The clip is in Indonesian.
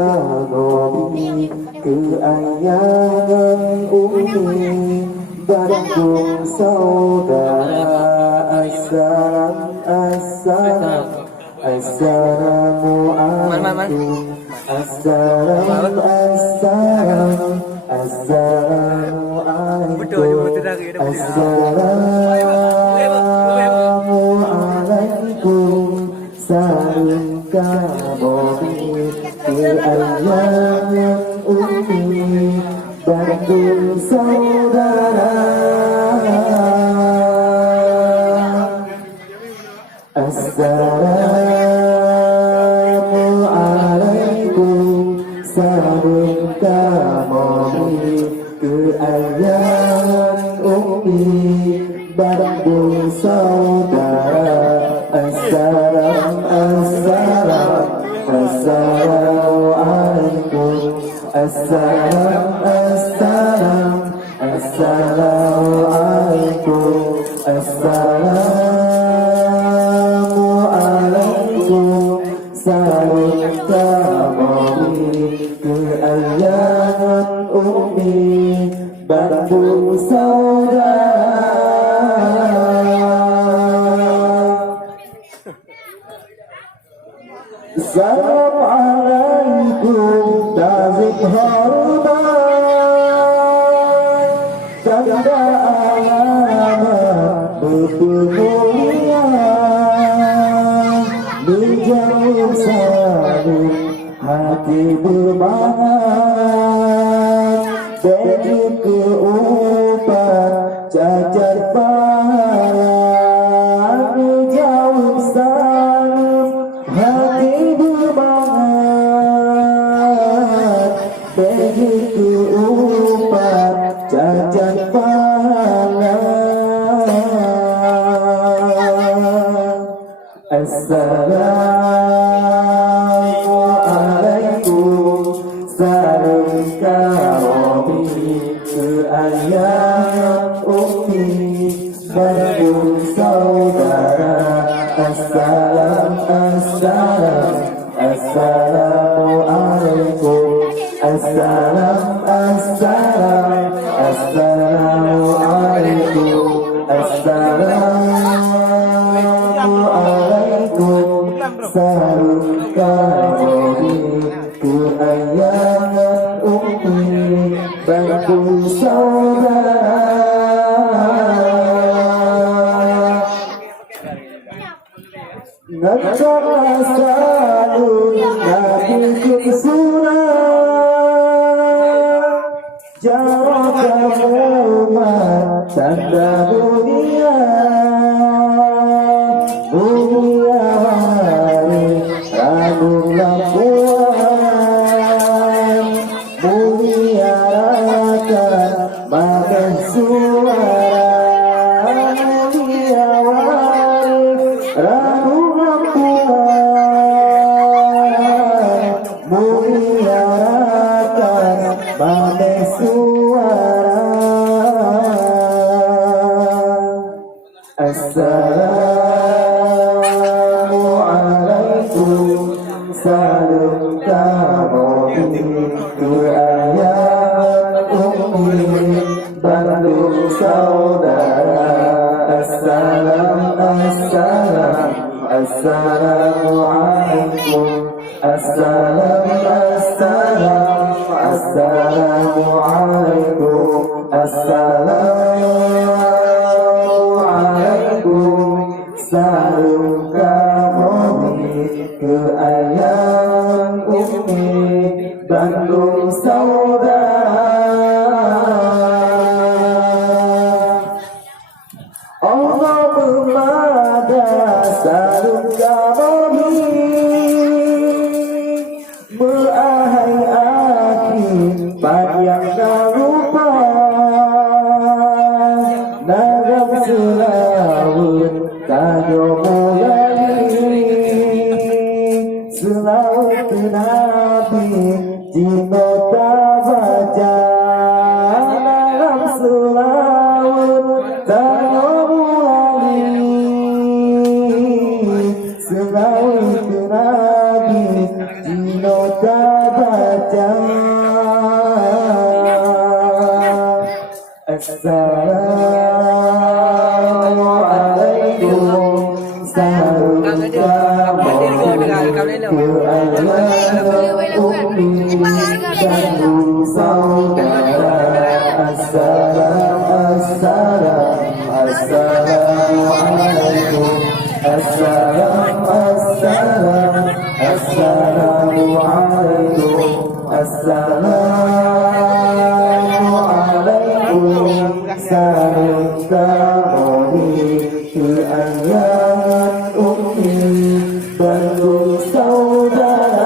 Nabi keayaan umi Bandung saudara Assalam Assalamualaikum Assalamualaikum Assalamualaikum salam kabobi keayaan umi Bandung saudara Assalamualaikum salam kabobi keayaan umi Bandung saudara Assalamualaikum Assalamualaikum salam kabobi keayaan umi Bandung saudara. Assalamualaikum tazim hormat tanda alamat berpemuliaan menjauh saling hati bermangat bagi keempat cacat pahala menjauh saling hati bermangat bagi keempat cacat pahala. Assalamualaikum salam karobi keayaan umi Bandung saudara Assalamualaikum Assalamualaikum salam karobi keayaan umi Bandung saudara. Nabi kesurah jarak umat tanda dunia mulia ranu lampuan mulia rata makan suara mulia waris ranu Assalamualaikum salam karobi keayaan umi Bandung saudara Assalamualaikum Assalamualaikum salam karobi keayaan umi Bandung saudara. Allahumma salam karobi berahai akhir panjang lupa nagam selawut tanyo mulai selawut nabi jino tabaca nagam selawut tanyo mulai selawut nabi jino baca. Assalamualaikum Assalamualaikum saling kembali ke ayat umi bandung saudara.